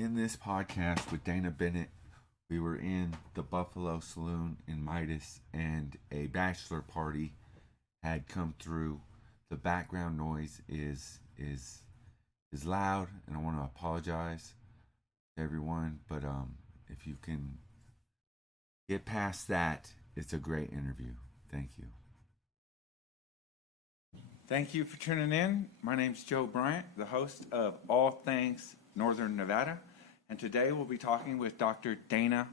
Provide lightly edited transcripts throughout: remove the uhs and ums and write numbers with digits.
In this podcast with Dana Bennett, we were in the Buffalo Saloon in Midas, and a bachelor party had come through. The background noise is loud, and I want to apologize to everyone. But if you can get past that, it's a great interview. Thank you. Thank you for tuning in. My name's Joe Bryant, the host of All Things Northern Nevada, and today we'll be talking with Dr. Dana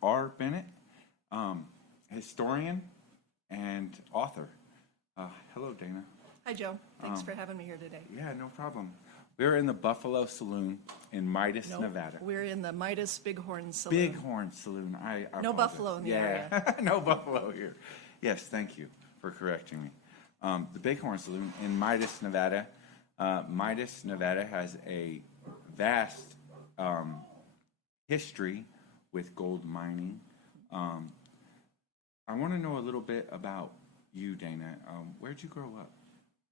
R. Bennett, historian and author. Hello, Dana. Hi, Joe. Thanks for having me here today. Yeah, no problem. We're in the Buffalo Saloon in Midas, Nevada. We're in the Midas Bighorn Saloon. Bighorn Saloon. I No apologize. buffalo in the area. No buffalo here. Yes, thank you for correcting me. The Bighorn Saloon in Midas, Nevada. Midas, Nevada has a vast history with gold mining. I want to know a little bit about you, Dana. Where'd you grow up?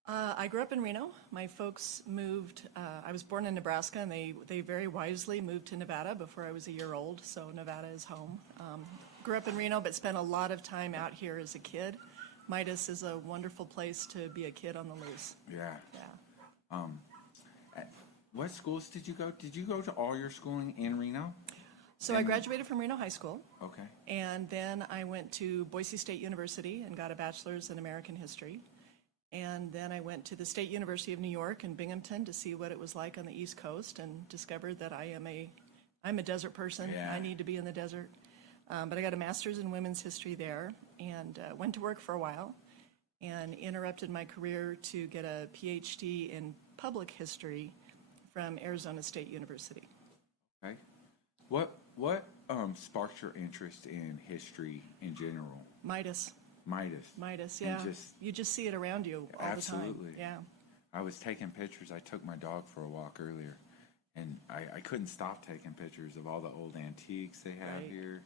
I grew up in Reno. My folks moved. I was born in Nebraska, and they very wisely moved to Nevada before I was a year old, so Nevada is home. Grew up in Reno, but spent a lot of time out here as a kid. Midas is a wonderful place to be a kid on the loose. Yeah. Yeah. What schools did you go? Did you go to all your schooling in Reno? So I graduated from Reno High School. Okay. And then I went to Boise State University and got a bachelor's in American history. And then I went to the State University of New York in Binghamton to see what it was like on the East Coast, and discovered that I'm a desert person. Yeah. I need to be in the desert. But I got a master's in women's history there, and went to work for a while, and interrupted my career to get a PhD in public history from Arizona State University. Okay. What sparked your interest in history in general? Midas, yeah. You just see it around you all Absolutely. the time. Yeah. I was taking pictures. I took my dog for a walk earlier, and I couldn't stop taking pictures of all the old antiques they have Right. here.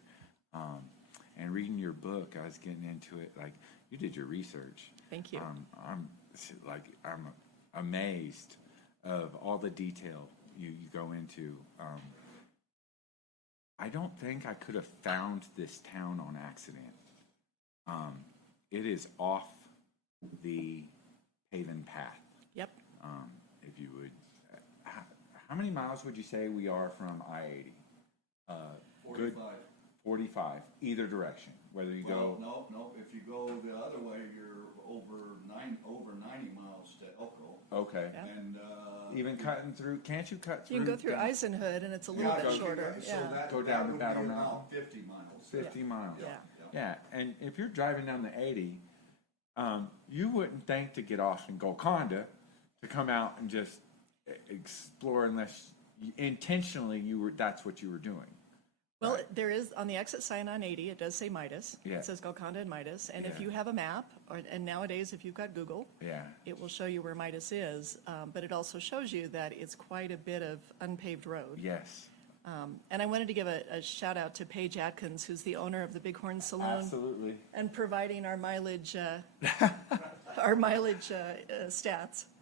And reading your book, I was getting into it. Like, you did your research. Thank you. I'm amazed of all the detail you go into. I don't think I could have found this town on accident. It is off the paven path. Yep. If you would, how many miles would you say we are from I-80? 45. 45, either direction, whether you go... No. If you go the other way, you're over 90 miles to Elko. Okay. Yeah. And Even cutting through, can't you cut through? You can go through Eisenhood, and it's a little bit shorter. So Yeah. that, Go down that to would Battle be Mountain. about 50 miles. 50 miles. Yeah. Yeah, and if you're driving down the 80, you wouldn't think to get off in Golconda to come out and just explore unless intentionally that's what you were doing. Well, Right. there is, on the exit sign on 80, it does say Midas. Yeah. It says Golconda and Midas. And if Yeah. you have a map, and nowadays if you've got Google, Yeah. it will show you where Midas is. But it also shows you that it's quite a bit of unpaved road. Yes. And I wanted to give a shout out to Paige Atkins, who's the owner of the Bighorn Saloon, Absolutely. and providing our mileage, stats.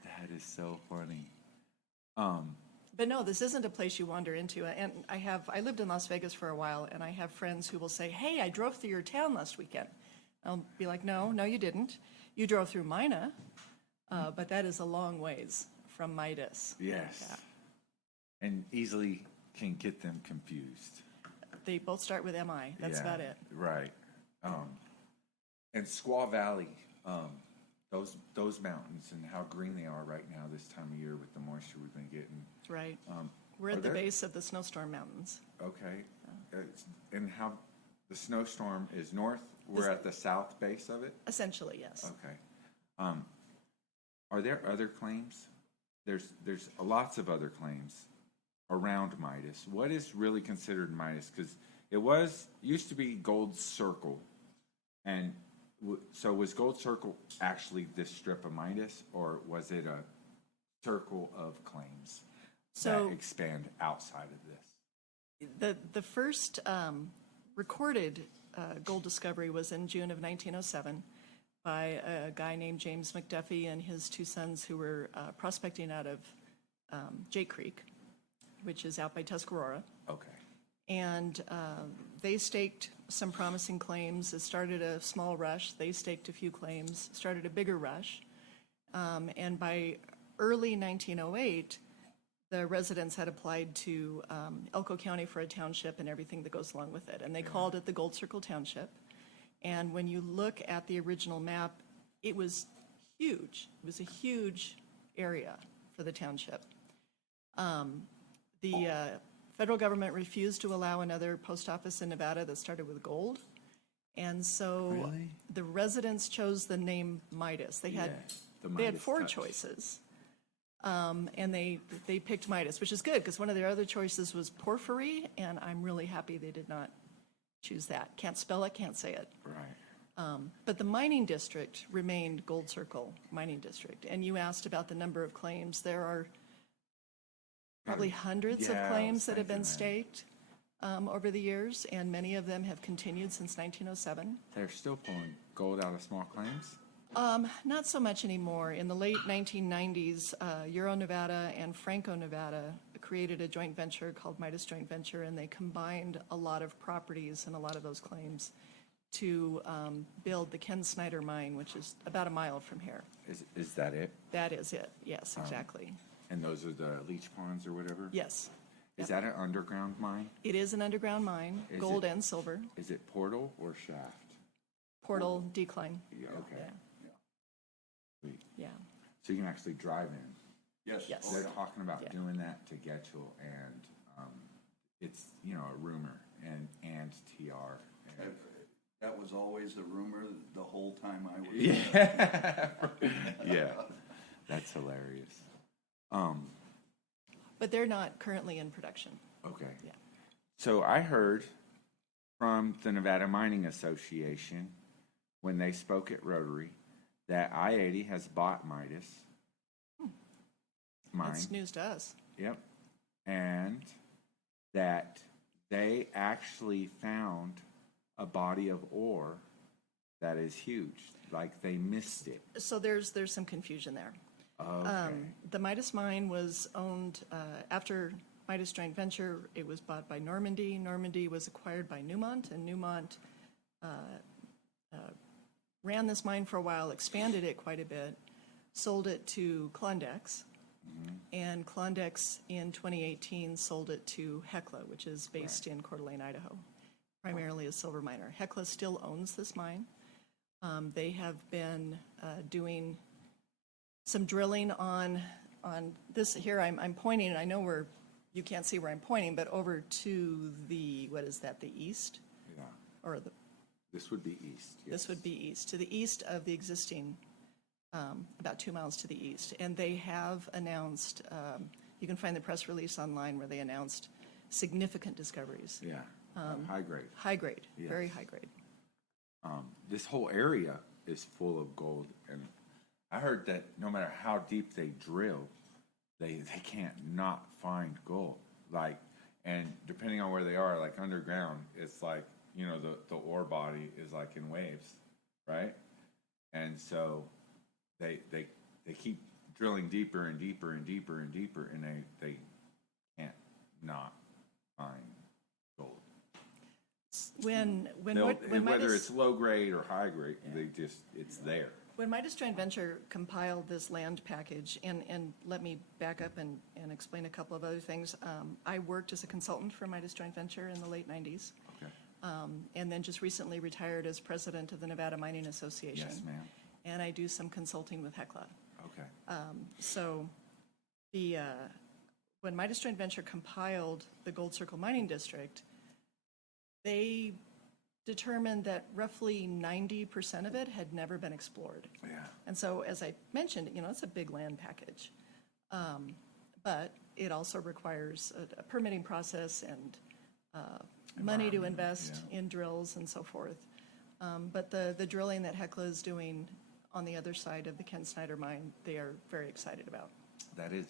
That is so funny. But no, this isn't a place you wander into. And I lived in Las Vegas for a while, and I have friends who will say, "Hey, I drove through your town last weekend." I'll be like, No, you didn't. You drove through Mina, but that is a long ways from Midas. Yes. Yeah. And easily can get them confused. They both start with MI. That's Yeah, about it. Right. And Squaw Valley, those mountains and how green they are right now this time of year with the moisture we've been getting. Right. We're are at the there- base of the Snowstorm Mountains. Okay. And how the snowstorm is north, we're at the south base of it? Essentially, yes. Okay. Are there other claims? There's lots of other claims around Midas. What is really considered Midas? Because it used to be Gold Circle, and so was Gold Circle actually this strip of Midas, or was it a circle of claims that expand outside of this? The first recorded gold discovery was in June of 1907 by a guy named James McDuffie and his two sons who were prospecting out of Jake Creek. which is out by Tuscarora. Okay. And they staked some promising claims. It started a small rush. They staked a few claims, started a bigger rush. And by early 1908, the residents had applied to Elko County for a township and everything that goes along with it. And they called it the Gold Circle Township. And when you look at the original map, it was huge. It was a huge area for the township. The federal government refused to allow another post office in Nevada that started with gold. And so Really? the residents chose the name Midas. They had the they had Midas four touch. choices. And they picked Midas, which is good because one of their other choices was porphyry, and I'm really happy they did not choose that. Can't spell it, can't say it. Right. But the mining district remained Gold Circle Mining District. And you asked about the number of claims. There are probably hundreds of Yeah, I claims was that have been thinking that. staked over the years, and many of them have continued since 1907. They're still pulling gold out of small claims? Not so much anymore. In the late 1990s, Euro Nevada and Franco Nevada created a joint venture called Midas Joint Venture, and they combined a lot of properties and a lot of those claims to build the Ken Snyder Mine, which is about a mile from here. Is that it? That is it. Yes, exactly. And those are the leach ponds or whatever? Yes. Is that an underground mine? It is an underground mine, Is gold it- and silver. Is it portal or shaft? Portal decline. Yeah, okay. Yeah. Sweet. Yeah. So you can actually drive in. Yes. Yes. They're talking about Yeah. doing that to Getchell, and it's, a rumor, and TR. And That was always the rumor the whole time I was. yeah. Yeah. That's hilarious. But they're not currently in production. Okay. Yeah. So I heard from the Nevada Mining Association when they spoke at Rotary that I-80 has bought Midas Mine. That's news to us. Yep. And that they actually found a body of ore that is huge. Like they missed it. So there's some confusion there. Okay. The Midas Mine was owned after Midas Joint Venture. It was bought by Normandy. Normandy was acquired by Newmont, and Newmont ran this mine for a while, expanded it quite a bit, sold it to Klondex, and Klondex in 2018 sold it to Hecla, which is based in Coeur d'Alene, Idaho, primarily a silver miner. Hecla still owns this mine. They have been doing some drilling on this here. I'm pointing, and I know you can't see where I'm pointing, but over to the, what is that, the east? Yeah. Or This would be east. this would be east, to the east of the existing, about 2 miles to the east. And they have announced, you can find the press release online where they announced significant discoveries. Yeah. High grade. High grade, Yes. very high grade. This whole area is full of gold, and I heard that no matter how deep they drill, they can't not find gold. Like, and depending on where they are, like underground, it's like, the ore body is like in waves, right? And so they keep drilling deeper and deeper and deeper and deeper, and they can't not find gold. When Whether Midas, it's low grade or high grade, it's there. when Midas Joint Venture compiled this land package, and let me back up and explain a couple of other things. I worked as a consultant for Midas Joint Venture in the late 90s. Okay. And then just recently retired as president of the Nevada Mining Association. Yes, ma'am. And I do some consulting with Hecla. Okay. So when Midas Joint Venture compiled the Gold Circle Mining District, they determined that roughly 90% of it had never been explored. Yeah. And so, as I mentioned, it's a big land package. But it also requires a permitting process and money to invest in drills and so forth. But the drilling that Hecla is doing on the other side of the Ken Snyder Mine, they are very excited about. That is,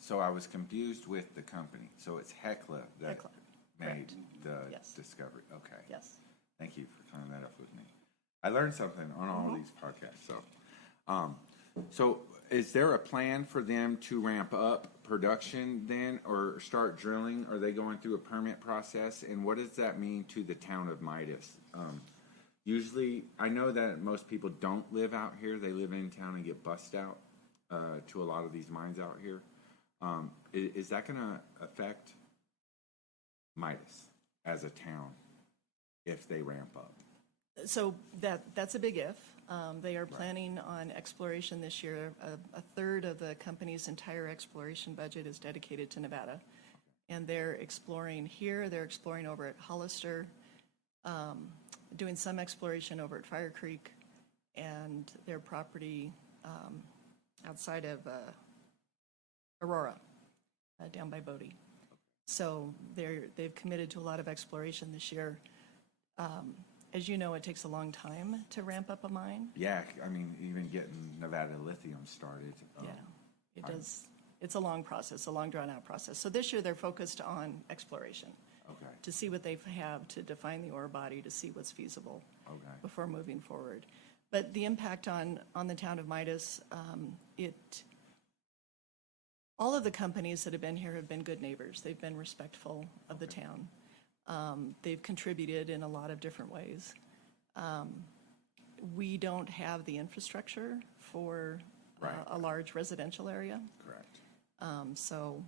so I was confused with the company. So it's Hecla that Hecla, made correct. the Yes. discovery. Okay. Yes. Thank you for clearing that up with me. I learned something on all of these podcasts. So, So is there a plan for them to ramp up production then, or start drilling? Are they going through a permit process? And what does that mean to the town of Midas? Usually, I know that most people don't live out here. They live in town and get bussed out to a lot of these mines out here. Is that going to affect Midas as a town if they ramp up? So that's a big if. They are planning on exploration this year. A third of the company's entire exploration budget is dedicated to Nevada. And they're exploring here, they're exploring over at Hollister, doing some exploration over at Fire Creek, and their property outside of Aurora, down by Bodie. So they've committed to a lot of exploration this year. As you know, it takes a long time to ramp up a mine. Yeah, I mean, even getting Nevada Lithium started. Yeah, it does. It's a long process, a long drawn-out process. So this year, they're focused on exploration. Okay. To see what they have, to define the ore body, to see what's feasible before moving forward. But the impact on the town of Midas, all of the companies that have been here have been good neighbors. They've been respectful of the town. They've contributed in a lot of different ways. We don't have the infrastructure for a large residential area. Correct. So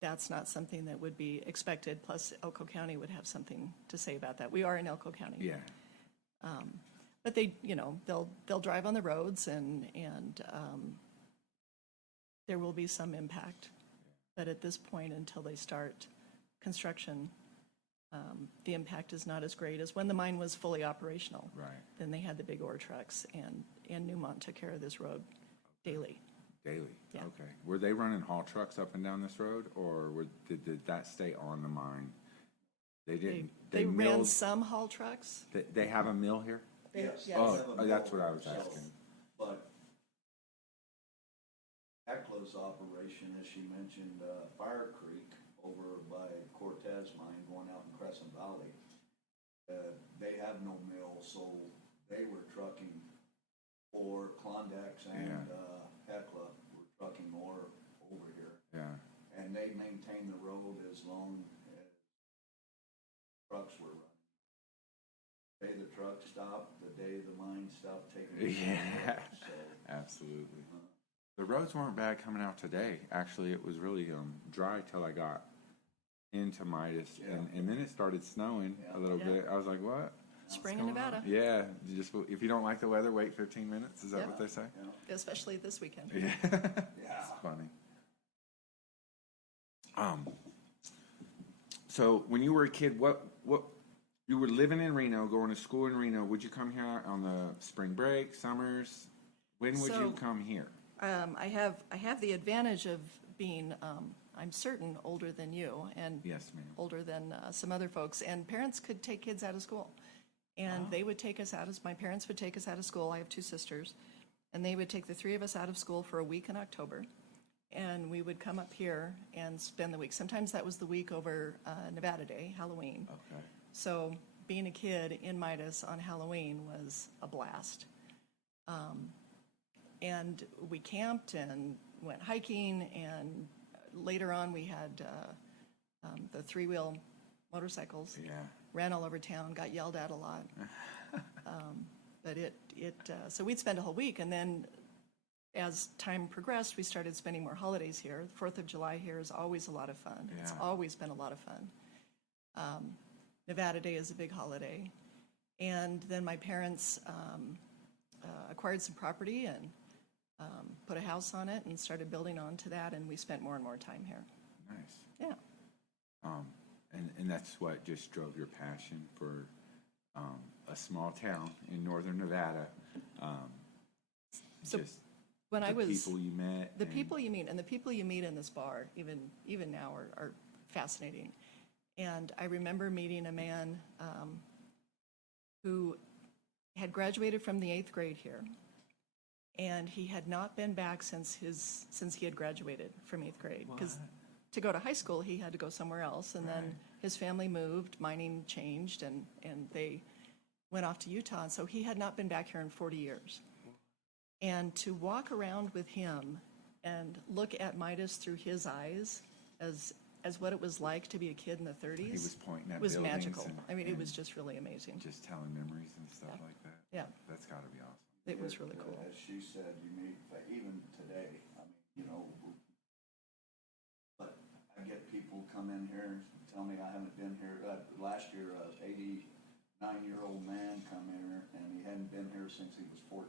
that's not something that would be expected. Plus, Elko County would have something to say about that. We are in Elko County. Yeah. But they, they'll drive on the roads and there will be some impact. But at this point, until they start construction, the impact is not as great as when the mine was fully operational. Right. Then they had the big ore trucks, and Newmont took care of this road daily. Daily? Yeah. Okay. Were they running haul trucks up and down this road, or did that stay on the mine? They didn't. They ran milled, some haul trucks. They have a mill here? Yes. Yes. Oh, they have a that's mill what I was themselves, asking. But Hecla's operation, as she mentioned, Fire Creek over by Cortez Mine going out in Crescent Valley, they have no mill, so they were trucking ore. Klondike's and Hecla were trucking ore over here. Yeah. And they maintained the road as long as trucks were running. The day the truck stopped, the day the mine stopped taking. Yeah. So, Absolutely. The roads weren't bad coming out today. Actually, it was really dry till I got into Midas, and then it started snowing a little bit. I was like, what? Spring in Nevada. Yeah, if you don't like the weather, wait 15 minutes. Is that what they say? Especially this weekend. Yeah. yeah. It's funny. So when you were a kid, what you were living in Reno, going to school in Reno? Would you come here on the spring break, summers? When would you come here? I have the advantage of being, I'm certain, older than you, and Yes, ma'am. older than some other folks. And parents could take kids out of school, and they would take us out as my parents would take us out of school. I have two sisters, and they would take the three of us out of school for a week in October, and we would come up here and spend the week. Sometimes that was the week over Nevada Day, Halloween. Okay. So being a kid in Midas on Halloween was a blast. And we camped and went hiking, and later on we had the three-wheel motorcycles. Yeah. Ran all over town, got yelled at a lot. But so we'd spend a whole week, and then as time progressed, we started spending more holidays here. 4th of July here is always a lot of fun. Yeah. It's always been a lot of fun. Nevada Day is a big holiday. And then my parents acquired some property and put a house on it and started building onto that, and we spent more and more time here. Nice. Yeah. And that's what just drove your passion for a small town in northern Nevada. So just when I was people you met. the people you meet, and the people you meet in this bar, even now, are fascinating. And I remember meeting a man who had graduated from the 8th grade here, and he had not been back since he had graduated from 8th grade. Because to go to high school, he had to go somewhere else, and then his family moved, mining changed, and they went off to Utah, and so he had not been back here in 40 years. And to walk around with him and look at Midas through his eyes as what it was like to be a kid in the 30s. He was pointing at was buildings magical. and- I mean, it and was just really amazing. Just telling memories and stuff like that. Yeah. That's got to be awesome. It was really cool. As she said, you meet, even today, I mean, you know, but I get people come in here and tell me I haven't been here. Last year, a 89-year-old man come in here, and he hadn't been here since he was 14.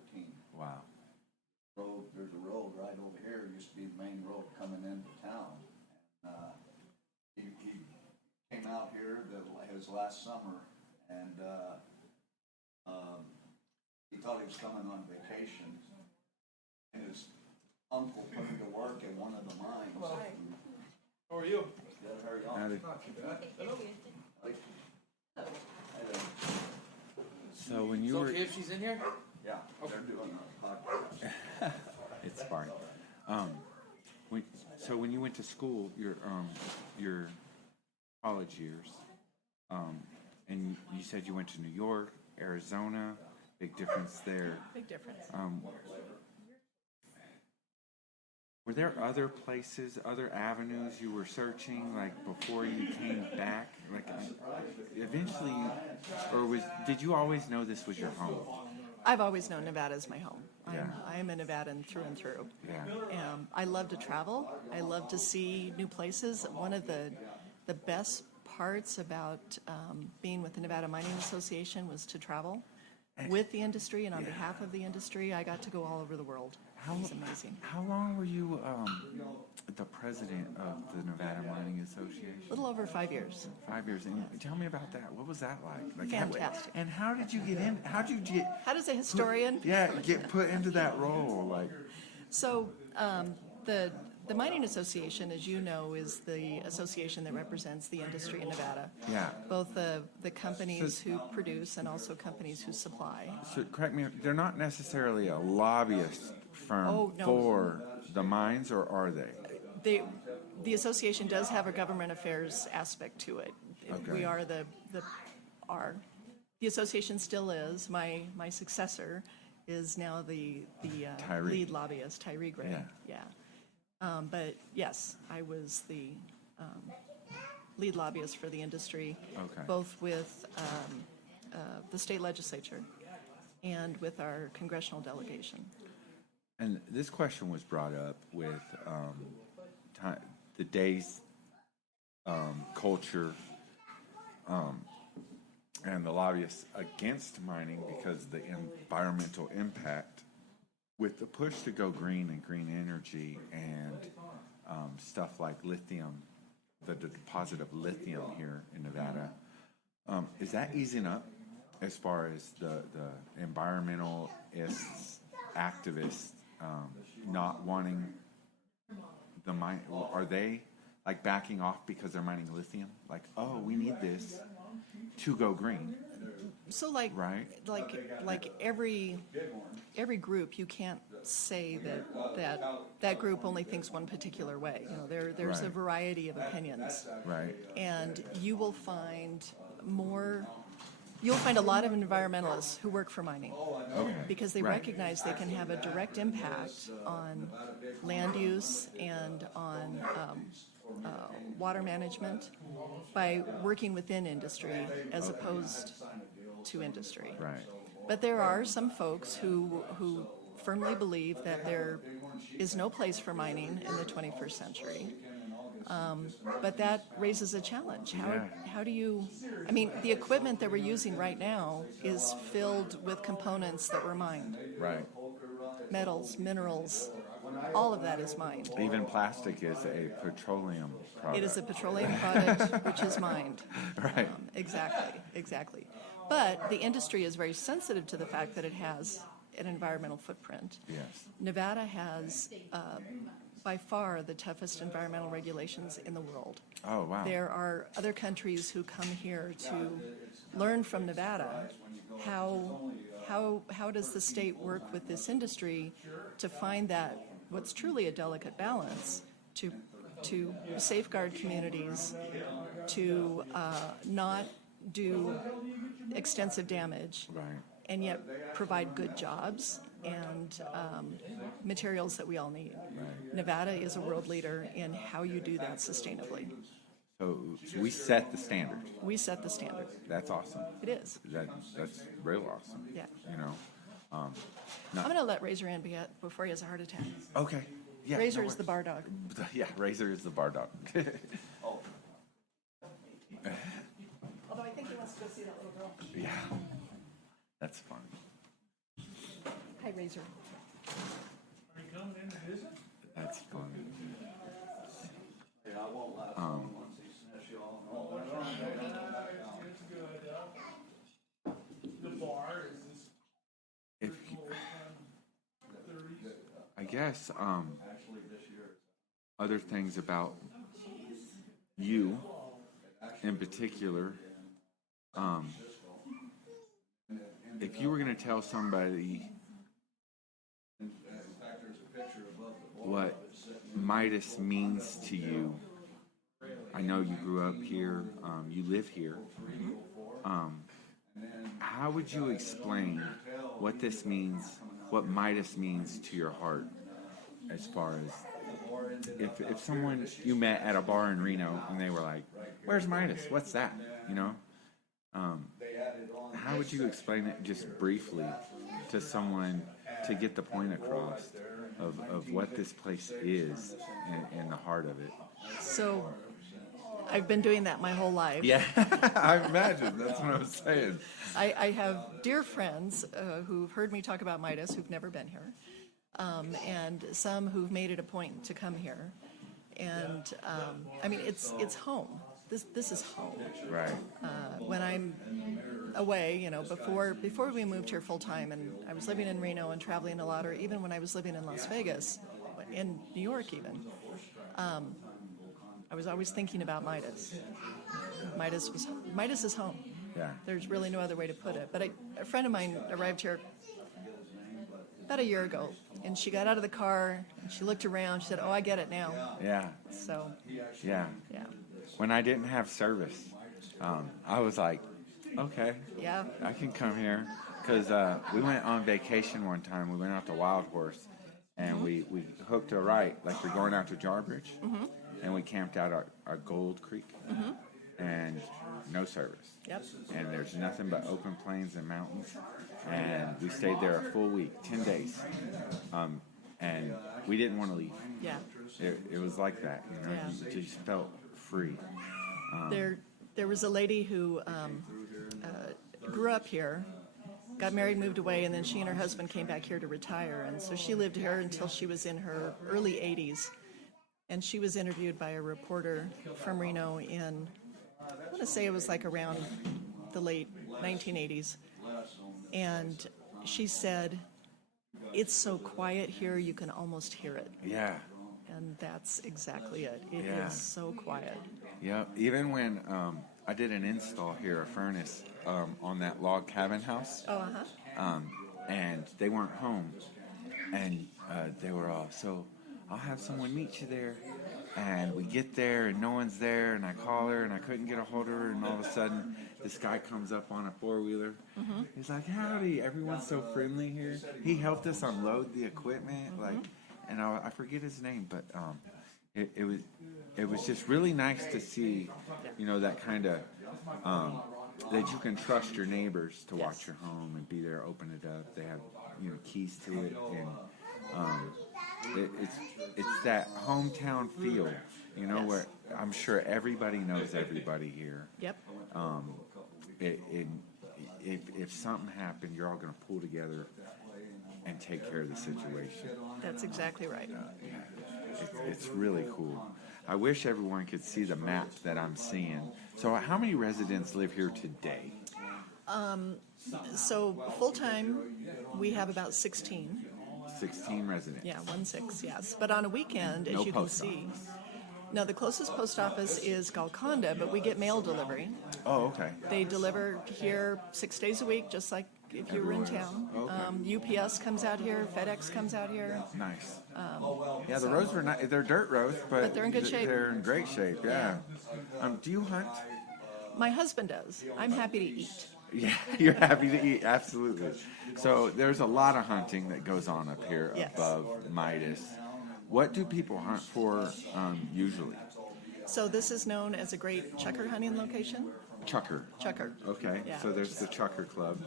Wow. There's a road right over here, it used to be the main road coming into town. And he came out here his last summer, and he thought he was coming on vacation. And his uncle put him to work in one of the mines. Hello. How are you? Good, how are y'all? Howdy. Not too bad. Hello. So when you It's were, okay if she's in here? Yeah, they're doing a podcast. it's fine. When you went to school, your college years, and you said you went to New York, Arizona, big difference there. Big difference. Were there other places, other avenues you were searching, like before you came back? Like eventually, did you always know this was your home? I've always known Nevada is my home. Yeah. I am a Nevadan through and through. Yeah. I love to travel. I love to see new places. One of the best parts about being with the Nevada Mining Association was to travel with the industry and on behalf of the industry. I got to go all over the world. It was amazing. How long were you the president of the Nevada Mining Association? A little over 5 years. 5 years. And tell me about that. What was that like? Fantastic. And how did you get in? How did you get? How does a historian? Get put into that role? Like, So the Mining Association, as you know, is the association that represents the industry in Nevada. yeah. Both the companies who produce and also companies who supply. So correct me. They're not necessarily a lobbyist firm Oh, no. for the mines, or are they? The association does have a government affairs aspect to it. Okay. We are the association still is. My successor is now the Tyree. lead lobbyist, Tyree Gray. Yeah. But yes, I was the lead lobbyist for the industry, Okay. both with the state legislature and with our congressional delegation. And this question was brought up with the day's culture and the lobbyists against mining because of the environmental impact with the push to go green and green energy and stuff like lithium, the deposit of lithium here in Nevada. Is that easing up as far as the environmentalists, activists not wanting the mine? Are they like backing off because they're mining lithium? Like, oh, we need this to go green. So like Right. like every group, you can't say that group only thinks one particular way. You know, there's a Right. variety of opinions, Right. and you will find a lot of environmentalists who work for mining because they Right. recognize they can have a direct impact on land use and on water management by working within industry as opposed to industry. Right. But there are some folks who firmly believe that there is no place for mining in the 21st century. But that raises a challenge. How do you, I mean, the equipment that we're using right now is filled with components that were mined. Right. Metals, minerals, all of that is mined. Even plastic is a petroleum product. It is a petroleum product which is mined. Right. Exactly. But the industry is very sensitive to the fact that it has an environmental footprint. Yes. Nevada has by far the toughest environmental regulations in the world. Oh, wow. There are other countries who come here to learn from Nevada how does the state work with this industry to find that what's truly a delicate balance to safeguard communities, to not do extensive damage, Right. and yet provide good jobs and materials that we all need. Nevada is a world leader in how you do that sustainably. So we set the standard. We set the standard. That's awesome. It is. That's real awesome. Yeah. You know. I'm going to let Razor in before he has a heart attack. Okay. Yeah. Razor no is the bar dog. worries. Yeah, Razor is the bar dog. Although I think he wants to go see that little girl. Yeah. That's fun. Hi, Razor. Are you coming in to visit? That's fun. Yeah, I won't last long once he sniffs you all. It's good. The bar is If this 30s. I guess Actually, this year, other things about you in particular, if you were going to tell somebody in fact, there's a picture above the board. what Midas means to you, I know you grew up here, you live here. How would you explain what this means, what Midas means to your heart, as far as if someone you met at a bar in Reno and they were like, "Where's Midas? What's that?" You know, how would you explain it just briefly to someone to get the point across of what this place is and the heart of it? So I've been doing that my whole life. Yeah, I imagine. That's what I was saying. I have dear friends who've heard me talk about Midas who've never been here, and some who've made it a point to come here. And I mean, it's home. This is home. Right. When I'm away, you know, before we moved here full time, and I was living in Reno and traveling a lot, or even when I was living in Las Vegas, in New York even, I was always thinking about Midas. Midas is home. Yeah. There's really no other way to put it. But a friend of mine arrived here about a year ago, and she got out of the car and she looked around. She said, "Oh, I get it now." Yeah. So, Yeah. yeah, When I didn't have service, I was like, okay, yeah. I can come here. Because we went on vacation one time. We went out to Wild Horse, and we hooked a right, like we're going out to Jarbridge, and we camped out at Gold Creek, and no service. Yep. And there's nothing but open plains and mountains. And we stayed there a full week, 10 days. And we didn't want to leave. Yeah. It was like that, you know. Yeah. You just felt free. There was a lady who grew up here, got married, moved away, and then she and her husband came back here to retire. And so she lived here until she was in her early 80s. And she was interviewed by a reporter from Reno in, I want to say it was like around the late 1980s. And she said, "It's so quiet here, you can almost hear it." Yeah. And that's exactly it. It Yeah. is so quiet. Yep. Even when I did an install here, a furnace on that log cabin house, Oh, uh-huh. and they weren't home, and they were all, "So I'll have someone meet you there." And we get there and no one's there, and I call her and I couldn't get a hold of her, and all of a sudden this guy comes up on a four-wheeler. He's like, "Howdy, everyone's so friendly here." He helped us unload the equipment, like, and I forget his name, but it was just really nice to see, you know, that kind of that you can trust your neighbors to watch your home and be there, open it up. They have, you know, keys to it, and it's that hometown feel, you know, Yes. where I'm sure everybody knows everybody here. Yep. If something happened, you're all going to pull together and take care of the situation. That's exactly right. It's really cool. I wish everyone could see the map that I'm seeing. So how many residents live here today? So full-time, we have about 16. 16 residents. Yeah, 16, yes. But on a weekend, as No you can post see. No, the closest post office is Golconda, but we get mail delivery. Oh, okay. They deliver here 6 days a week, just like if you were in town. UPS comes out here, FedEx comes out here. Nice. Yeah, the roads were not, they're dirt roads, but they're in good shape. They're in great shape, yeah. Do you hunt? My husband does. I'm happy to eat. Yeah, you're happy to eat, absolutely. So there's a lot of hunting that goes on up here Yes. above Midas. What do people hunt for usually? So this is known as a great chukar hunting location. Chucker. Chukar. Okay, Yeah. so there's the Chucker Club,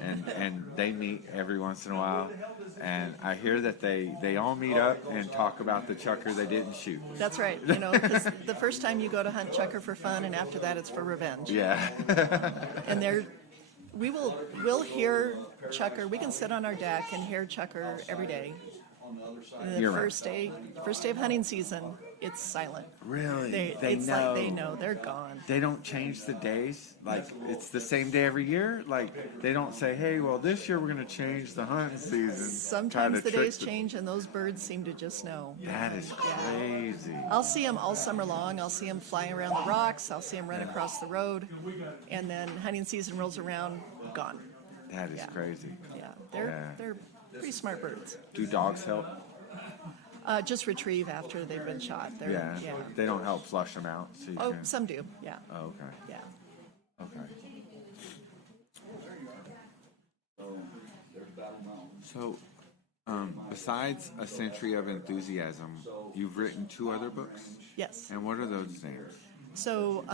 and they meet every once in a while, and I hear that they all meet up and talk about the chucker they didn't shoot. That's right. You know, 'cause the first time you go to hunt chukar for fun, and after that it's for revenge. Yeah. And we'll hear chukar. We can sit on our deck and hear chukar every day. And the Year-round. first day of hunting season, it's silent. Really? It's like they know they're gone. They don't change the days? Like, it's the same day every year? Like, they don't say, hey, well, this year we're going to change the hunting season. Try Sometimes to the trick days change, and those birds seem to just know. That is crazy. I'll see them all summer long. I'll see them flying around the rocks. I'll see them run across the road. And then hunting season rolls around, gone. That is Yeah. crazy. Yeah, Yeah. they're pretty smart birds. Do dogs help? Just retrieve after they've been shot. Yeah. They don't help flush them out? So you Oh, can... some do, yeah, Oh, okay. yeah. Okay. So there's Battle Mountain. So, besides A Century of Enthusiasm, you've written 2 other books? Yes. And what are those names? So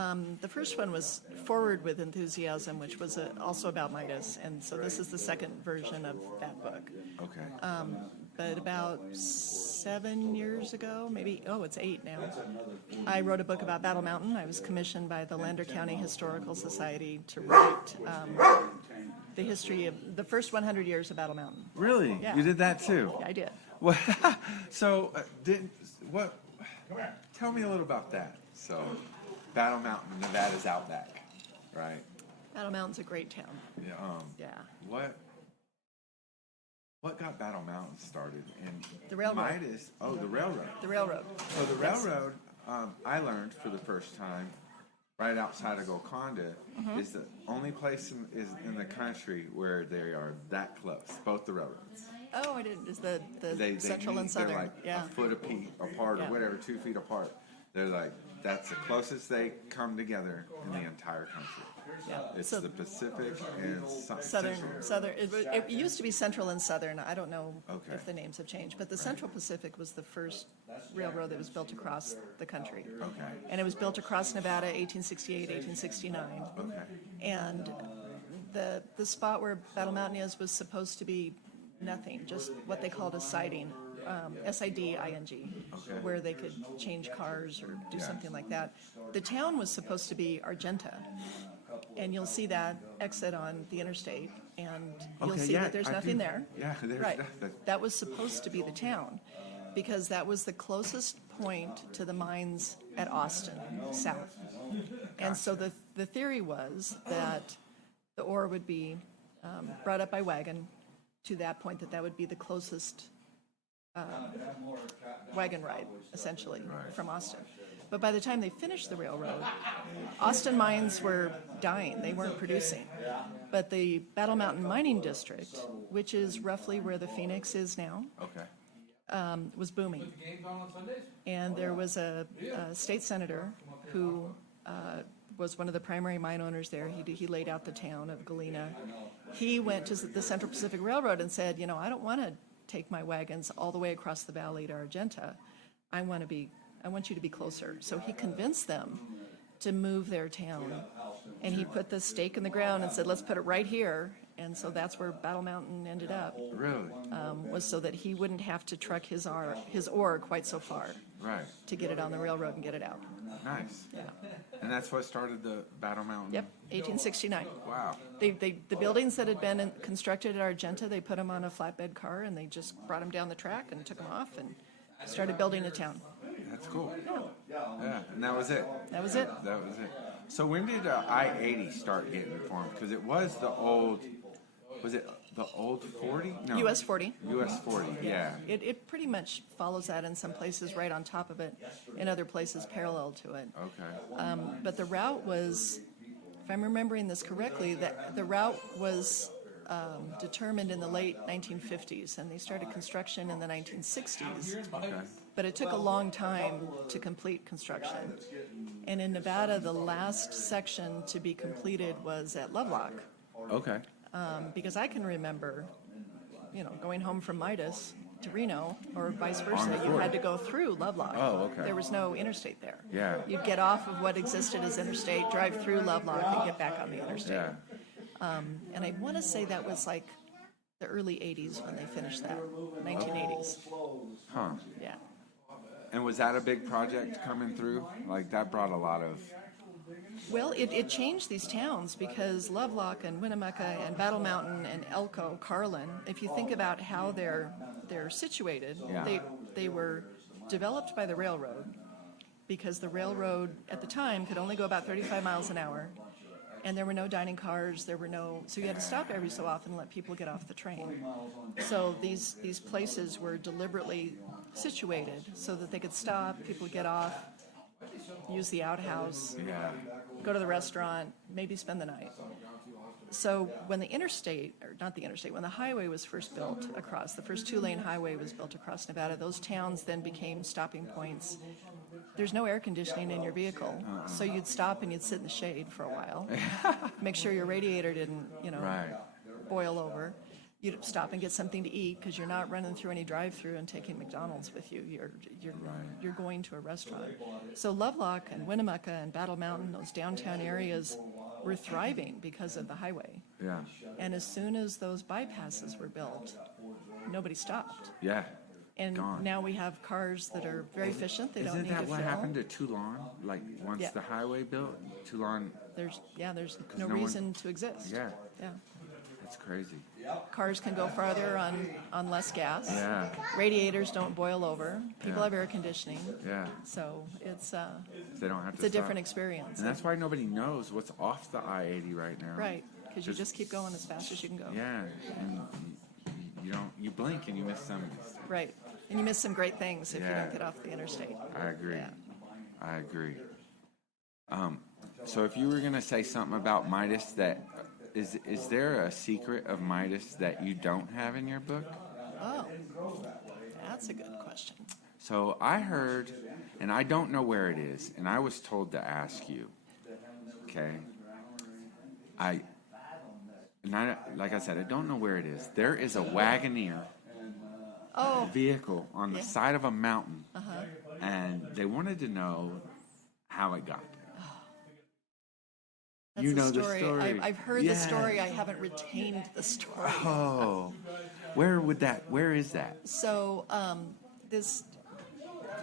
the first one was Forward with Enthusiasm, which was also about Midas. And so this is the second version of that book. Okay. But about 7 years ago, maybe, it's 8 now, I wrote a book about Battle Mountain. I was commissioned by the Lander County Historical Society to write the history of the first 100 years of Battle Mountain. Really? Yeah. You did that too? Yeah, I did. Well, so, tell me a little about that. So, Battle Mountain, Nevada's Outback, right? Battle Mountain's a great town. Yeah. Yeah. What got Battle Mountain started? And The railroad. Midas, the railroad. The railroad. So the Yes. railroad, I learned for the first time, right outside of Golconda, is the only place in the country where they are that close. Both the railroads. Oh, I didn't. Is the They central meet, and southern? They're like Yeah. a foot apart Yeah. or whatever, 2 feet apart. They're like, that's the closest they come together in the entire country. Yeah. It's So the Pacific and southern. Central. It used to be central and southern. I don't know Okay. if the names have changed, but the Central Pacific was the first railroad that was built across the country. Okay. And it was built across Nevada, 1868, 1869. Okay. And the spot where Battle Mountain is was supposed to be nothing, just what they called a siding, SIDING, where they could change cars or do something like that. The town was supposed to be Argenta, and you'll see that exit on the interstate, and you'll Okay, see yeah, that there's I nothing do. there. Yeah, there's Right. nothing. That was supposed to be the town, because that was the closest point to the mines at Austin, south. And so the theory was that the ore would be brought up by wagon to that point, that would be the closest wagon ride, essentially, from Austin. But by the time they finished the railroad, Austin mines were dying. They weren't producing. But the Battle Mountain Mining District, which is roughly where the Phoenix is now, Okay. was booming. And there was a state senator who was one of the primary mine owners there. He laid out the town of Galena. He went to the Central Pacific Railroad and said, I don't want to take my wagons all the way across the valley to Argenta. I want you to be closer. So he convinced them to move their town. And he put the stake in the ground and said, let's put it right here. And so that's where Battle Mountain ended up, Really? was so that he wouldn't have to truck his ore quite so far Right. to get it on the railroad and get it out. Nice. Yeah. And that's what started the Battle Mountain? Yep, 1869. Wow. The buildings that had been constructed at Argenta, they put them on a flatbed car and they just brought them down the track and took them off and started building a town. That's cool. Yeah, and that was it. That was it. That was it. So when did I-80 start getting formed? Because it was the old, was it the old 40? No. US 40. US 40, yeah. It pretty much follows that in some places, right on top of it, in other places parallel to it. Okay. But the route was, if I'm remembering this correctly, the route was determined in the late 1950s, and they started construction in the 1960s. Okay. But it took a long time to complete construction. And in Nevada, the last section to be completed was at Lovelock. Okay. Because I can remember, going home from Midas to Reno, or vice On versa. the You fourth. had to go through Lovelock. Oh, okay. There was no interstate there. Yeah. You'd get off of what existed as interstate, drive through Lovelock, and get back on the interstate. Yeah. And I want to say that was like the early 80s when they finished that, 1980s. Huh. Yeah. And was that a big project coming through? Like that brought a lot of. Well, it changed these towns because Lovelock and Winnemucca and Battle Mountain and Elko, Carlin, if you think about how they're situated, Yeah. they were developed by the railroad because the railroad at the time could only go about 35 miles an hour, and there were no dining cars, so you had to stop every so often and let people get off the train. So these places were deliberately situated so that they could stop, people would get off, use the outhouse, Yeah. go to the restaurant, maybe spend the night. So when when the highway was first built across, the first 2-lane highway was built across Nevada, those towns then became stopping points. There's no air conditioning in your vehicle, so you'd stop and you'd sit in the shade for a while, make sure your radiator didn't, Right. boil over. You'd stop and get something to eat because you're not running through any drive-through and taking McDonald's with you. You're going to a restaurant. So Lovelock and Winnemucca and Battle Mountain, those downtown areas, were thriving because of the highway. Yeah. And as soon as those bypasses were built, nobody stopped. Yeah. And Gone. now we have cars that are very efficient. They don't Isn't need to that what fill. happened to Toulon? Like once Yeah. the highway built, Toulon. There's no no one- reason to exist. Yeah. Yeah. That's crazy. Cars can go farther on less gas. Yeah. Radiators don't boil over. People Yeah. have air conditioning. Yeah. So it's They don't have to. a different stop. experience. And that's why nobody knows what's off the I-80 right now. Right, because you just keep going as fast as you can go. Yeah. And you blink and you miss some of these things. Right, and you miss some great things if you Yeah. don't get off the interstate. I agree. Yeah. I agree. So if you were going to say something about Midas that is there a secret of Midas that you don't have in your book? Oh, that's a good question. So I heard, and I don't know where it is, and I was told to ask you. Okay. Like I said, I don't know where it is. There is a Wagoneer Oh, vehicle on the Yeah. side of a mountain, and they wanted to know how it got there. that's You a know the story. story. I've heard Yeah. the story. I haven't retained the story. Oh, where is that? So this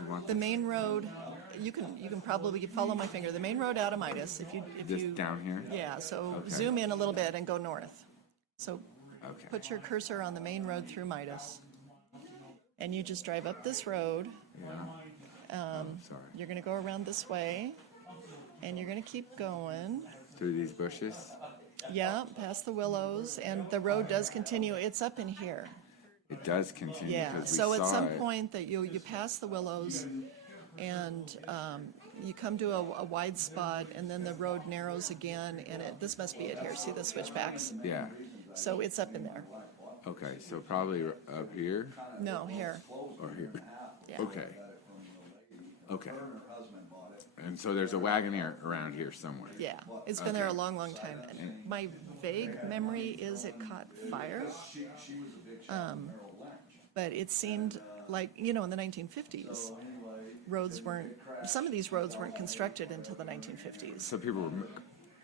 You want the main road. You can probably follow my finger. The main road out of Midas. If this you down here? Yeah, so Okay. zoom in a little bit and go north. So Okay. put your cursor on the main road through Midas. And you just drive up this road. Sorry. You're going to go around this way. And you're going to keep going. Through these bushes? Yeah, past the willows. And the road does continue. It's up in here. It does continue Yeah, because we so at saw some it. point that you pass the willows and you come to a wide spot and then the road narrows again and this must be it here. See the switchbacks? Yeah. So it's up in there. Okay, so probably up here No, here. or here. Yeah. Okay. Okay. And so there's a Wagoneer around here somewhere. Yeah, it's been there a long, long time. And my vague memory is it caught fire. But it seemed like, in the 1950s, some of these roads weren't constructed until the 1950s. So people were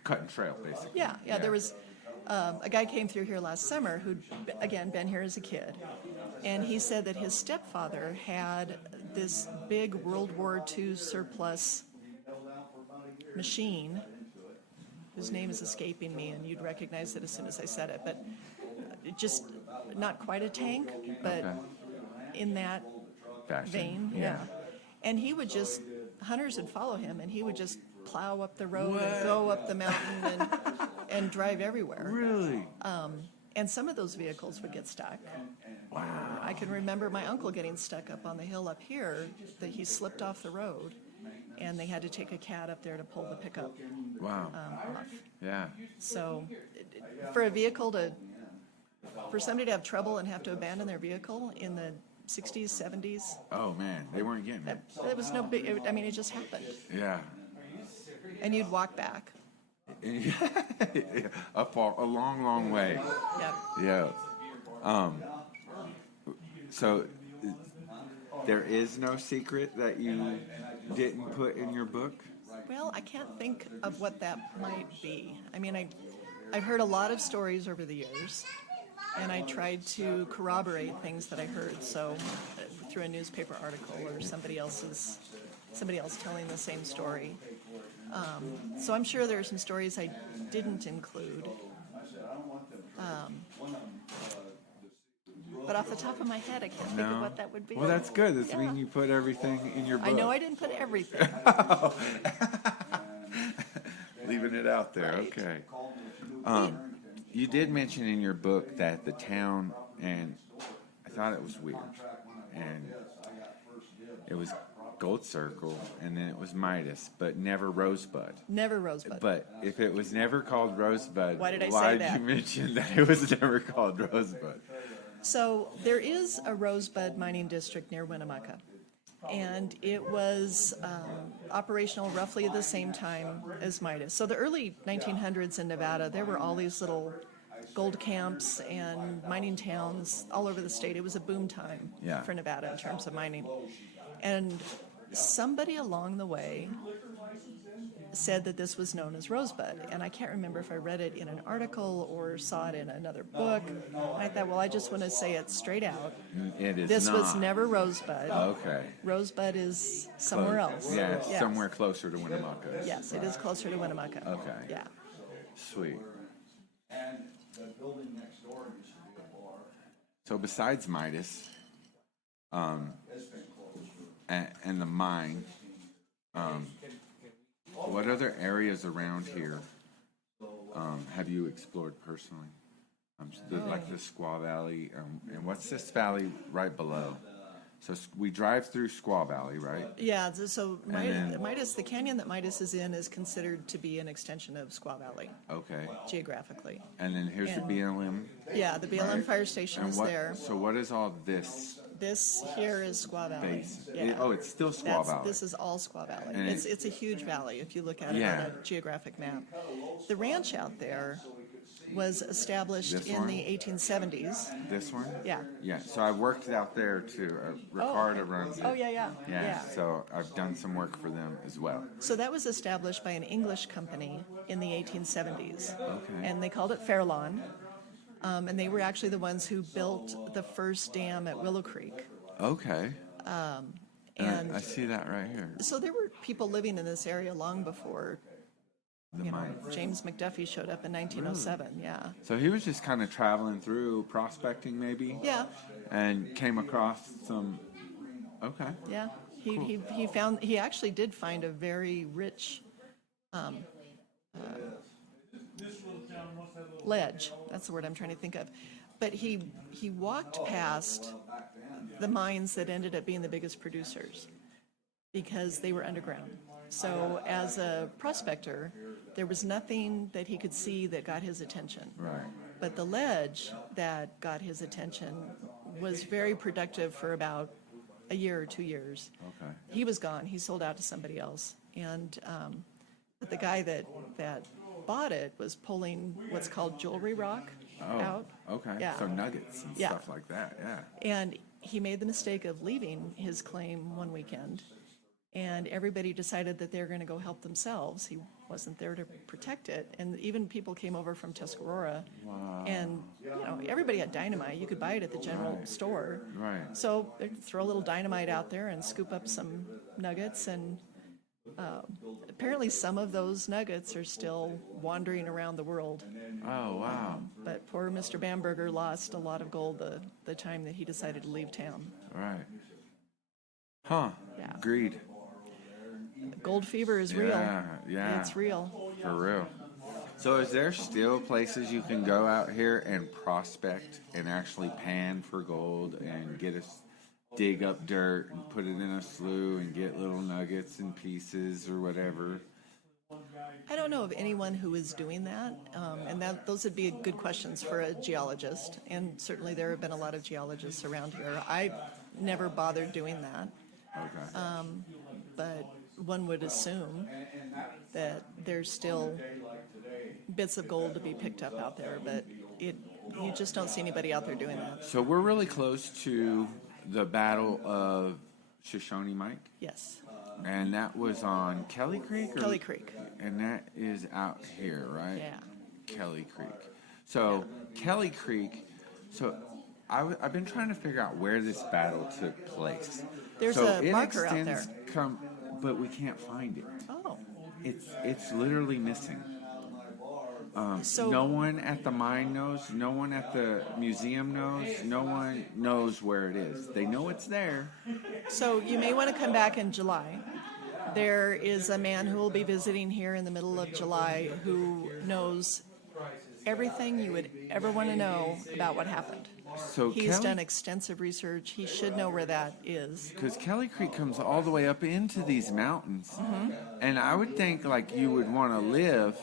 cutting trail, basically. Yeah, there was, a guy came through here last summer who'd, again, been here as a kid. And he said that his stepfather had this big World War II surplus machine, whose name is escaping me, and you'd recognize it as soon as I said it, but just not quite a tank, but Okay. in that Fashion. vein, yeah. And he would hunters would follow him, and he would just plow up the road and go up the mountain and drive everywhere. Really? And some of those vehicles would get stuck. Wow. I can remember my uncle getting stuck up on the hill up here, that he slipped off the road, and they had to take a cat up there to pull the pickup Wow. off. Yeah. So for for somebody to have trouble and have to abandon their vehicle in the 60s, 70s, Oh man, they weren't getting it. it was no big, it just happened. Yeah. And you'd walk back. a long, long way. Yep. Yeah. So there is no secret that you didn't put in your book? Well, I can't think of what that might be. I mean, I've heard a lot of stories over the years, and I tried to corroborate things that I heard. So through a newspaper article or somebody else telling the same story. So I'm sure there are some stories I didn't include. But off the top of my head, I can't think of what that would be. Well, that's good. That's Yeah. mean you put everything in your book. I know I didn't put everything. Leaving it out there. Right. Okay. You did mention in your book that the town, and I thought it was weird, and it was Gold Circle, and then it was Midas, but never Rosebud. Never Rosebud. But if it was never called Rosebud, Why did I say why did that? you mention that it was never called Rosebud? So there is a Rosebud mining district near Winnemucca, and it was operational roughly at the same time as Midas. So the early 1900s in Nevada, there were all these little gold camps and mining towns all over the state. It was a boom time Yeah. for Nevada in terms of mining. And somebody along the way said that this was known as Rosebud, and I can't remember if I read it in an article or saw it in another book. And I thought, well, I just want to say it straight out. It is This not. was never Rosebud. Okay. Rosebud is somewhere else. Yeah, Yes. somewhere closer to Winnemucca. Yes, it is closer to Winnemucca. Okay. Yeah. Sweet. And the building next door used to be a bar. So besides Midas, It's been closed for and the mine, what other areas around here have you explored personally? Like the Squaw Valley, and what's this valley right below? So we drive through Squaw Valley, right? Yeah, so then- Midas, the canyon that Midas is in is considered to be an extension of Squaw Valley, Okay. geographically. And then here's the And- BLM. Yeah, the BLM Right. fire station And is what, there. so what is all this This here is Squaw Valley. base? Yeah. Oh, it's still Squaw Valley. This is all Squaw Valley. And It's a huge valley if you look at it Yeah. on a geographic map. The ranch out there was established This in one? the 1870s. This one? Yeah. Yeah, so I worked out there too. Ricardo runs it. Oh, yeah. Yeah, so I've done some work for them as well. So that was established by an English company in the 1870s. Okay. And they called it Fairlawn. And they were actually the ones who built the first dam at Willow Creek. Okay. And I see that right here. so there were people living in this area long before, The mine. James McDuffie showed up in 1907. Yeah. So he was just kind of traveling through, prospecting maybe? Yeah. And came across some. Okay. Yeah. He actually did find a very rich ledge. That's the word I'm trying to think of. But he walked past the mines that ended up being the biggest producers because they were underground. So as a prospector, there was nothing that he could see that got his attention. Right. But the ledge that got his attention was very productive for about a year or 2 years. Okay. He was gone. He sold out to somebody else. And but the guy that bought it was pulling what's called jewelry rock out. Okay. Yeah. So nuggets and Yeah. stuff like that. Yeah. And he made the mistake of leaving his claim one weekend. And everybody decided that they were going to go help themselves. He wasn't there to protect it. And even people came over from Tuscarora. Wow. And, everybody had dynamite. You could buy it at the general store. Right. So they'd throw a little dynamite out there and scoop up some nuggets. And apparently some of those nuggets are still wandering around the world. Oh, wow. But poor Mr. Bamberger lost a lot of gold the time that he decided to leave town. Right. Huh. Yeah. Greed. Gold fever is real. Yeah. It's real. For real. So is there still places you can go out here and prospect and actually pan for gold and dig up dirt and put it in a slough and get little nuggets and pieces or whatever? I don't know of anyone who is doing that, and those would be good questions for a geologist, and certainly there have been a lot of geologists around here. I never bothered doing that, Okay. but one would assume that there's still bits of gold to be picked up out there, but you just don't see anybody out there doing that. So we're really close to the Battle of Shoshone, Mike, Yes, and that was on Kelly Creek. Kelly Creek. And that is out here, right? Yeah. Kelly Creek. So Kelly Creek. So I've been trying to figure out where this battle took place. There's so a it marker out extends there. but we can't find it. Oh, It's literally missing. so No one at the mine knows. No one at the museum knows. No one knows where it is. They know it's there. So you may want to come back in July. There is a man who will be visiting here in the middle of July who knows everything you would ever want to know about what happened. So He's done extensive research. He should know where that is. because Kelly Creek comes all the way up into these mountains, and I would think like you would want to live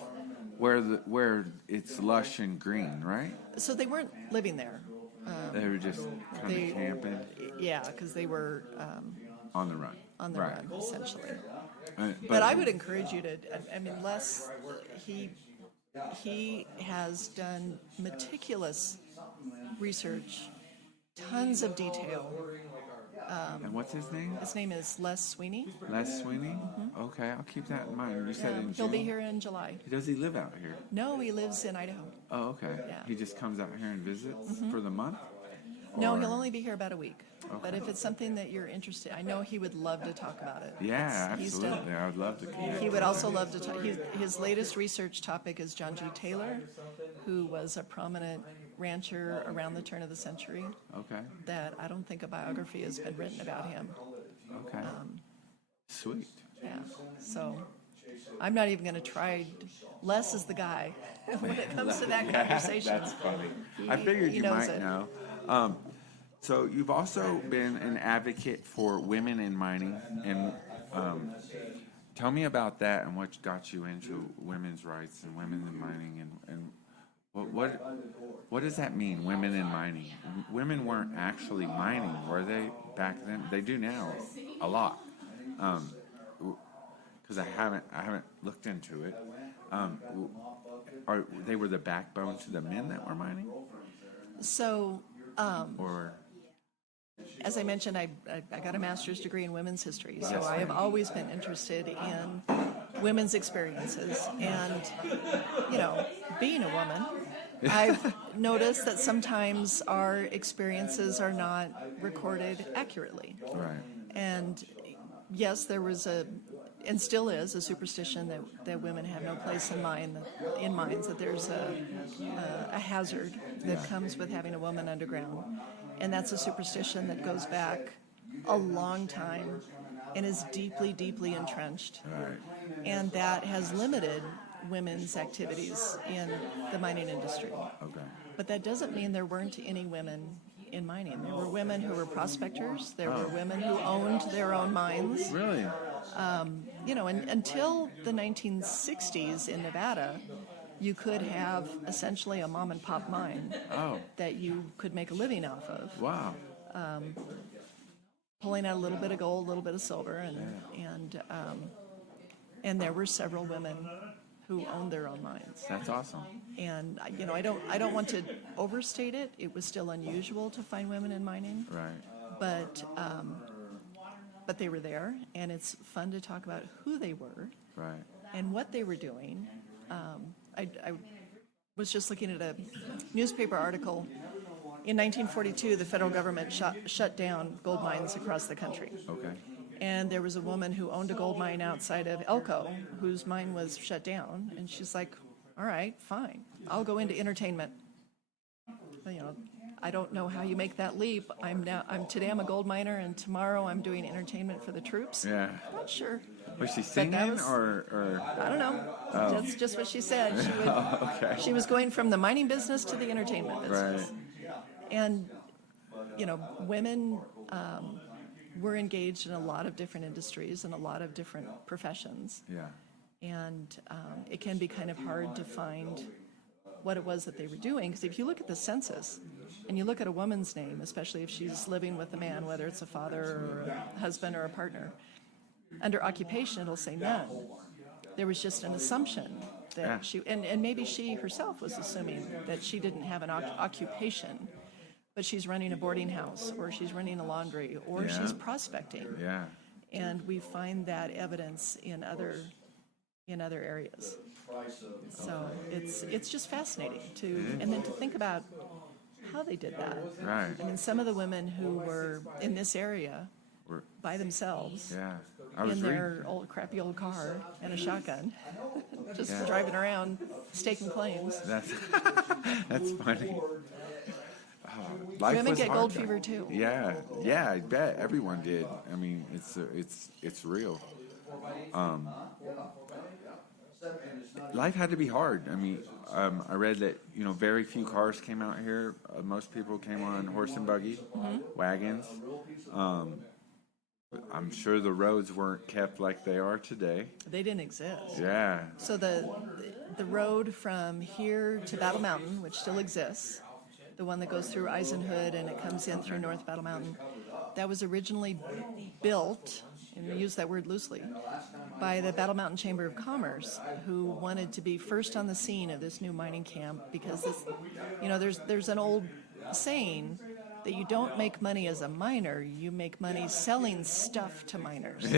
where it's lush and green, right? So they weren't living there. They were just kind They- of camping Yeah, because they were on the run. on the right. run, essentially. But, But I would encourage you to, I mean, Les, he has done meticulous research, tons of detail. and what's his name? His name is Les Sweeney. Les Sweeney. Okay, I'll keep that in mind. You said in He'll June. be here in July. Does he live out here? No, he lives in Idaho. Oh, okay. Yeah. He just comes out here and visits for the month. No, Or- he'll only be here about a week. But if it's something that you're interested, I know he would love to talk about it. Yeah, He's done- absolutely. I would love to. Connect. He would also love to talk. His latest research topic is John G. Taylor, who was a prominent rancher around the turn of the century. Okay. That I don't think a biography has been written about him. Okay. Sweet. Yeah. So I'm not even going to try. Les is the guy when it comes to that conversation. That's funny. I figured he you knows might it. know. So you've also been an advocate for women in mining, and tell me about that and what got you into women's rights and women in mining, and what does that mean, women in mining? Women weren't actually mining, were they back then? They do now, a lot. Because I haven't looked into it. They were the backbone to the men that were mining, So or as I mentioned, I got a master's degree in women's history, so I have always been interested in women's experiences. And, being a woman, I've noticed that sometimes our experiences are not recorded accurately. right? And yes, there was and still is, a superstition that women have no place in mines, that there's a hazard that comes with having a woman underground. And that's a superstition that goes back a long time and is deeply, deeply entrenched. Right. And that has limited women's activities in the mining industry. Okay. But that doesn't mean there weren't any women in mining. There were women who were prospectors. There were women who owned their own mines. Really? And until the 1960s in Nevada, you could have essentially a mom and pop mine Oh, that you could make a living off of, wow. pulling out a little bit of gold, a little bit of silver, and there were several women who owned their own mines. That's awesome. And I don't want to overstate it. It was still unusual to find women in mining, Right. but they were there, and it's fun to talk about who they were Right. and what they were doing. I was just looking at a newspaper article. In 1942, the federal government shut down gold mines across the country. Okay. And there was a woman who owned a gold mine outside of Elko, whose mine was shut down. And she's like, all right, fine, I'll go into entertainment. I don't know how you make that leap. Today I'm a gold miner, and tomorrow I'm doing entertainment for the troops. Yeah. Not sure. Was she that singing was- or? I don't know. That's just what she said. Okay. She was going from the mining business to the entertainment business. Right. And, women were engaged in a lot of different industries and a lot of different professions. Yeah. And it can be kind of hard to find what it was that they were doing. Because if you look at the census and you look at a woman's name, especially if she's living with a man, whether it's a father or a husband or a partner, under occupation, it'll say none. There was just an assumption Yeah. that she, and maybe she herself was assuming that she didn't have an occupation, but she's running a boarding house, or she's running a laundry, or Yeah. she's prospecting. Yeah. And we find that evidence in other areas. So it's just fascinating and then to think about how they did that. Right. I mean, some of the women who were in this area We're, by themselves yeah. I was in reading. their old crappy old car and a shotgun, just driving around staking claims. That's that's funny. Oh, life Women was get hard gold then. fever too. Yeah, yeah, I bet everyone did. I mean, it's real. Life had to be hard. I mean, I read that very few cars came out here. Most people came on horse and buggy, wagons. I'm sure the roads weren't kept like they are today. They didn't exist. Yeah, So the road from here to Battle Mountain, which still exists, the one that goes through Eisenhood and it comes in through North Battle Mountain, that was originally built, and we use that word loosely, by the Battle Mountain Chamber of Commerce, who wanted to be first on the scene of this new mining camp because there's an old saying that you don't make money as a miner, you make money selling stuff to miners.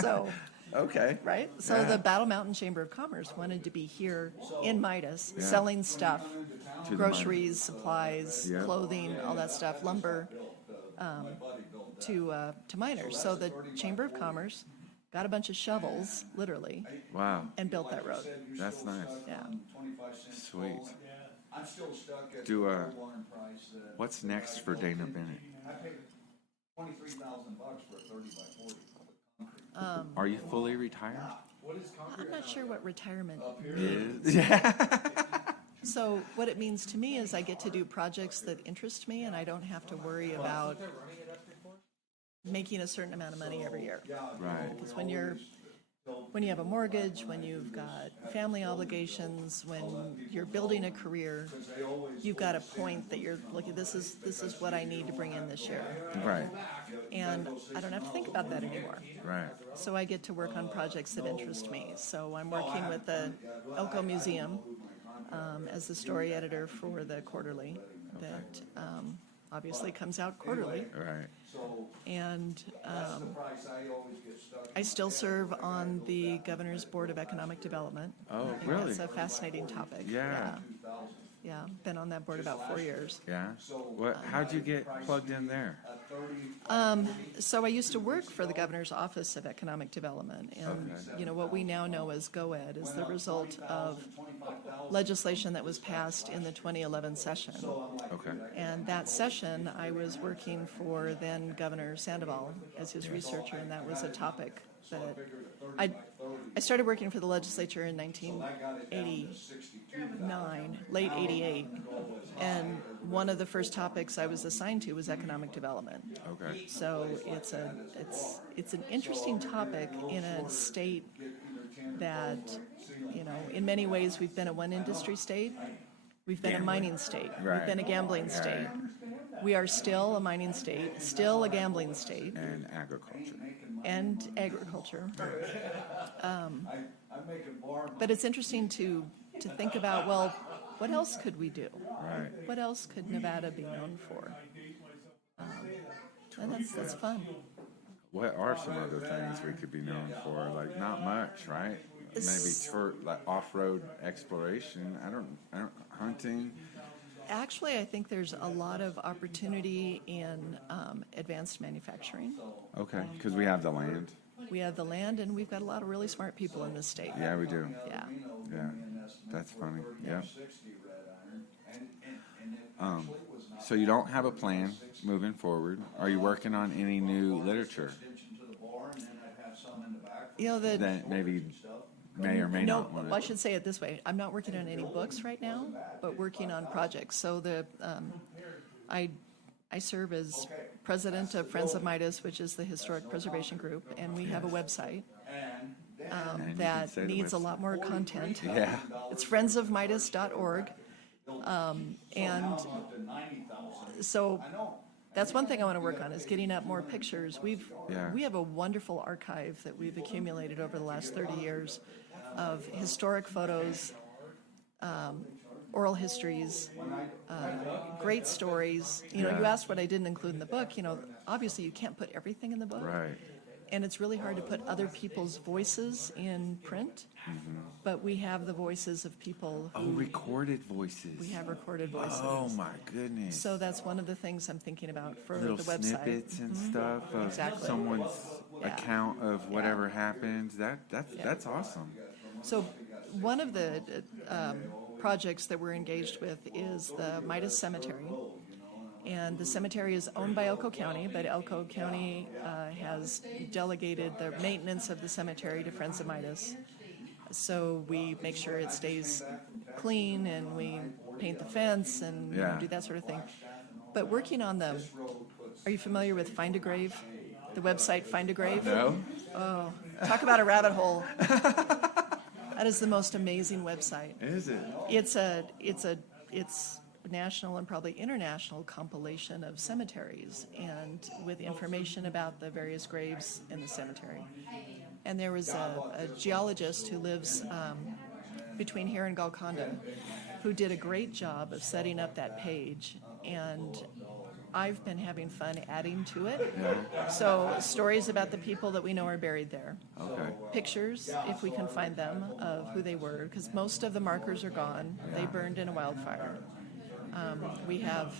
So, okay. right? So Yeah. the Battle Mountain Chamber of Commerce wanted to be here in Midas, selling stuff, To the groceries, supplies, Yeah. clothing, all that stuff, lumber, to miners. So the Chamber of Commerce got a bunch of shovels, literally, Wow, and built that road. that's nice. Yeah. Sweet. I'm still stuck at Do, the one price that What's next for Dana Bennett? I paid $23,000 for a 30 by 40. Are you fully retired? I'm not sure what retirement. Yeah. So what it means to me is I get to do projects that interest me, and I don't have to worry about making a certain amount of money every year. Right. Because when you have a mortgage, when you've got family obligations, when you're building a career, you've got a point that you're looking, this is what I need to bring in this year. Right. And I don't have to think about that anymore. Right. So I get to work on projects that interest me. So I'm working with the Elko Museum as the story editor for the quarterly that obviously comes out quarterly. Right. And I still serve on the Governor's Board of Economic Development. Oh, I think really? That's a fascinating topic. Yeah. Yeah, been on that board about 4 years. Yeah. How'd you get plugged in there? So I used to work for the Governor's Office of Economic Development, and what we now know as GOED is the result of legislation that was passed in the 2011 session. Okay. And that session, I was working for then Governor Sandoval as his researcher, and that was a topic that I started working for the legislature in 1989, late 88, and one of the first topics I was assigned to was economic development. Okay. So it's an interesting topic in a state that, in many ways we've been a one industry state, we've been a mining state, Right. we've been a gambling state. We are still a mining state, still a gambling state, And agriculture. and agriculture. But it's interesting to think about, well, what else could we do? Right. What else could Nevada be known for? And that's fun. What are some other things we could be known for? Like not much, right? Maybe for like off-road exploration. I don't hunting. Actually, I think there's a lot of opportunity in advanced manufacturing. Okay, because we have the land. We have the land, and we've got a lot of really smart people in this state. Yeah, we do. Yeah. Yeah, that's funny. Yeah. So you don't have a plan moving forward. Are you working on any new literature that maybe may or may No, not want well, I to? should say it this way. I'm not working on any books right now, but working on projects. So I serve as president of Friends of Midas, which is the historic preservation group, and we have a website And you can that say the needs a website. lot more content. Yeah. It's friendsofmidas.org. And so That's one thing I want to work on, is getting up more pictures. Yeah. We have a wonderful archive that we've accumulated over the last 30 years of historic photos, oral histories, great stories. You know, Yeah. you asked what I didn't include in the book. You know, obviously you can't put everything in the book. Right. And it's really hard to put other people's voices in print. But we have the voices of people Oh, who recorded voices. we have recorded voices. Oh my goodness. So that's one of the things I'm thinking about for Little the website. snippets and stuff of Exactly. someone's Yeah. account of whatever happened. That's awesome. So one of the projects that we're engaged with is the Midas Cemetery. And the cemetery is owned by Elko County, but Elko County has delegated the maintenance of the cemetery to Friends of Midas. So we make sure it stays clean, and we paint the fence and you know, Yeah. do that sort of thing. But working on them, are you familiar with Find a Grave? The website Find a Grave? No? Oh, talk about a rabbit hole. That is the most amazing website. Is it? It's a national and probably international compilation of cemeteries, and with information about the various graves in the cemetery. And there was a geologist who lives between here and Golconda who did a great job of setting up that page, and I've been having fun adding to it. So stories about the people that we know are buried there. Okay. Pictures, if we can find them, of who they were, because most of the markers are gone. They burned in a wildfire. We have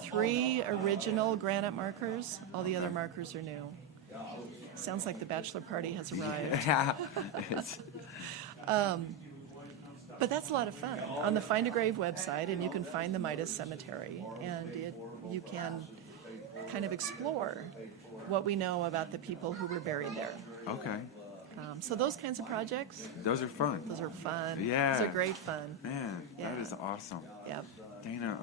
3 original granite markers. All the other markers are new. Sounds like the bachelor party has arrived. Yeah. It's- But that's a lot of fun. On the Find a Grave website, and you can find the Midas Cemetery, and you can kind of explore what we know about the people who were buried there. okay. So those kinds of projects, Those are fun. those are fun. Yeah. Those are great fun. Man, that Yeah. is awesome. Yep. Dana,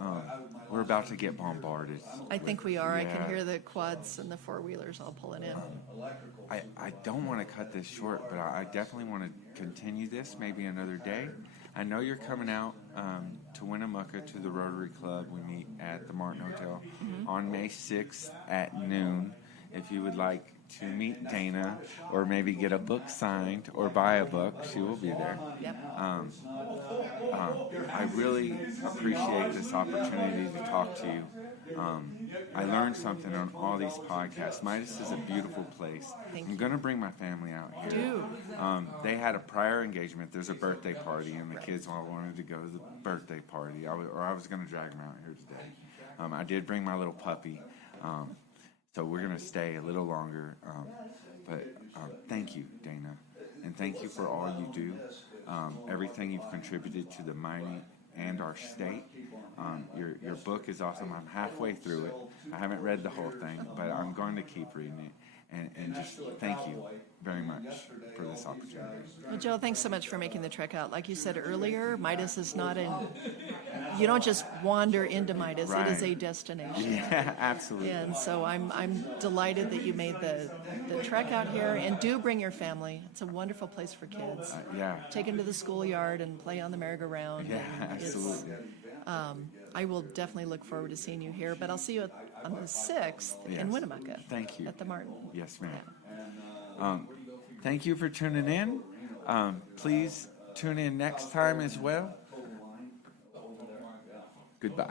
we're about to get bombarded. I think we are. I Yeah. can hear the quads and the four-wheelers all pulling in. I don't want to cut this short, but I definitely want to continue this maybe another day. I know you're coming out to Winnemucca to the Rotary Club. We meet at the Martin Hotel on May 6th at noon. If you would like to meet Dana or maybe get a book signed or buy a book, she will be there. Yep. I really appreciate this opportunity to talk to you. I learned something on all these podcasts. Midas is a beautiful place. Thank I'm you. going to bring my family out here. Do. They had a prior engagement. There's a birthday party, and the kids all wanted to go to the birthday party. I was going to drag them out here today. I did bring my little puppy, so we're going to stay a little longer. But thank you, Dana, and thank you for all you do. Everything you've contributed to the mining and our state. Your book is awesome. I'm halfway through it. I haven't read the whole thing, but I'm going to keep reading it. And just thank you very much for this opportunity. Well, Joe, thanks so much for making the trek out. Like you said earlier, Midas is not you don't just wander into Midas. It is Right. a destination. Yeah, absolutely. And so I'm delighted that you made the trek out here, and do bring your family. It's a wonderful place for kids. Yeah, Take them to the schoolyard and play on the merry-go-round. yeah, and it's- absolutely. I will definitely look forward to seeing you here, but I'll see you on the 6th in Yes. Winnemucca. Thank you. At the Martin. Yes, ma'am. Thank you for tuning in. Please tune in next time as well. Goodbye.